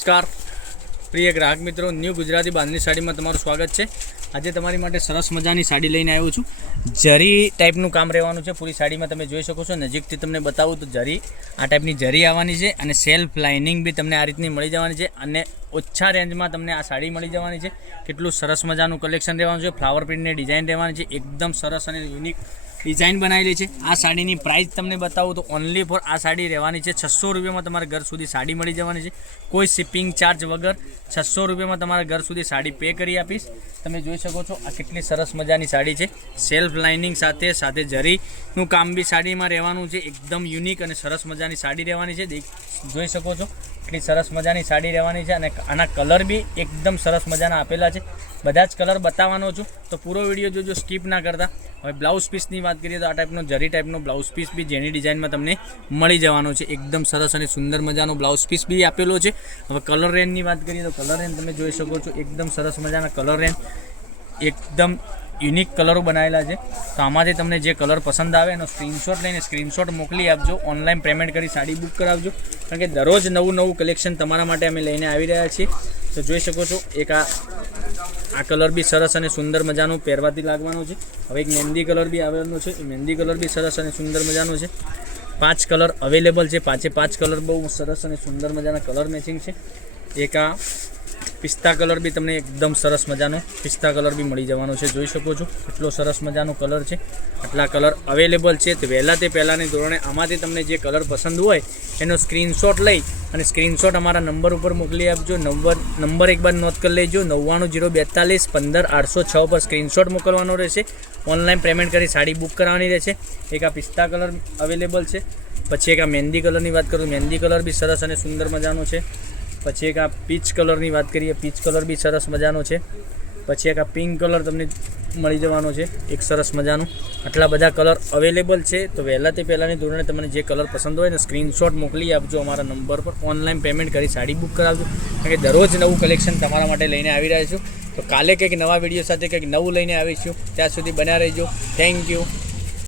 નમસ્કાર પ્રિય ગ્રાહક મિત્રો, ન્યૂ ગુજરાતી બાંધણી સાડીમાં તમારું સ્વાગત છે। આજે તમારી માટે સરસ મજાની સાડી લઈને આવ્યો છું। જરી ટાઈપનું કામ રહેવાનું છે પૂરી સાડીમાં, તમે જોઈ શકો છો। નજીકથી તમને બતાવું તો જરી આ ટાઈપની જરી આવવાની છે અને સેલ્ફ લાઇનિંગ બી તમને આ રીતની મળી જવાની છે અને ઓછા રેન્જમાં તમને આ સાડી મળી જવાની છે। કેટલું સરસ મજાનું કલેક્શન રહેવાનું છે। ફ્લાવર પ્રિન્ટની ડિઝાઇન રહેવાની છે, એકદમ સરસ અને યુનિક ડિઝાઇન બનાવેલી છે। આ સાડીની પ્રાઇસ તમને બતાવું તો ઓનલી ફોર આ સાડી રહેવાની છે 600 રૂપિયામાં તમારા ઘર સુધી સાડી મળી જવાની છે, કોઈ શિપિંગ ચાર્જ વગર 600 રૂપિયામાં તમારા ઘર સુધી સાડી પે કરી આપીશ। તમે જોઈ શકો છો આ કેટલી સરસ મજાની સાડી છે, સેલ્ફ લાઇનિંગ સાથે જરીનું કામ બી સાડીમાં રહેવાનું છે। એકદમ યુનિક અને સરસ મજાની સાડી રહેવાની છે, જોઈ શકો છો એટલી સરસ મજાની સાડી રહેવાની છે। અને આના કલર બી એકદમ સરસ મજાના આપેલા છે, બધા જ કલર બતાવવાનો છું, તો પૂરો વિડીયો જોજો, સ્કીપ ના કરતા। હવે બ્લાઉઝ પીસની વાત કરીએ તો આ ટાઈપનો જરી ટાઈપનો બ્લાઉઝ પીસ બી જેની ડિઝાઇનમાં તમને મળી જવાનો છે, એકદમ સરસ અને સુંદર મજાનો બ્લાઉઝ પીસ બી આપેલો છે। હવે કલર રેન્જની વાત કરીએ તો કલર રેન્જ તમે જોઈ શકો છો, એકદમ સરસ મજાના કલર રેન્જ, એકદમ યુનિક કલરો બનાવેલા છે। તો આમાંથી તમને જે કલર પસંદ આવે એનો સ્ક્રીનશોટ મોકલી આપજો, ઓનલાઈન પેમેન્ટ કરી સાડી બુક કરાવજો, કારણ કે દરરોજ નવું કલેક્શન તમારા માટે અમે લઈને આવી રહ્યા છીએ। તો જોઈ શકો છો એક આ કલર બી સરસ અને સુંદર મજાનું પહેરવાથી લાગવાનું છે। હવે એક મહેંદી કલર બી આવેલો છે, એ મહેંદી કલર બી સરસ અને સુંદર મજાનું છે। 5 કલર અવેલેબલ છે, 5 કલર બહુ સરસ અને સુંદર મજાના કલર મેચિંગ છે। એક આ પિસ્તા કલર બી તમને એકદમ સરસ મજાનો પિસ્તા કલર બી મળી જવાનો છે, જોઈ શકો છો એટલો સરસ મજાનો કલર છે। આટલા કલર અવેલેબલ છે, તો પહેલાંની ધોરણે આમાંથી તમને જે કલર પસંદ હોય એનો સ્ક્રીનશોટ લઈ અને સ્ક્રીનશોટ અમારા નંબર ઉપર મોકલી આપજો। નંબર એકવાર નોટ કરી લેજો, 99 042 15 806 પર સ્ક્રીનશોટ મોકલવાનો રહેશે, ઓનલાઈન પેમેન્ટ કરી સાડી બુક કરવાની રહેશે। એક આ પિસ્તા કલર અવેલેબલ છે, પછી એક આ મહેંદી કલરની વાત કરું, મહેંદી કલર બી સરસ અને સુંદર મજાનો છે। પછી એક આ પીચ કલરની વાત કરીએ, પીચ કલર બી સરસ મજાનો છે। પછી એક આ પિંક કલર તમને મળી જવાનો છે, એક સરસ મજાનું। આટલા બધા કલર અવેલેબલ છે, તો પહેલાંની ધોરણે તમને જે કલર પસંદ હોય ને સ્ક્રીનશોટ મોકલી આપજો અમારા નંબર પર, ઓનલાઈન પેમેન્ટ કરી સાડી બુક કરાવજો, કારણ કે દરરોજ નવું કલેક્શન તમારા માટે લઈને આવી રહ્યા છું। તો કાલે કંઈક નવા વિડીયો સાથે કંઈક નવું લઈને આવીશું, ત્યાં સુધી બન્યા રહેજો। Thank you.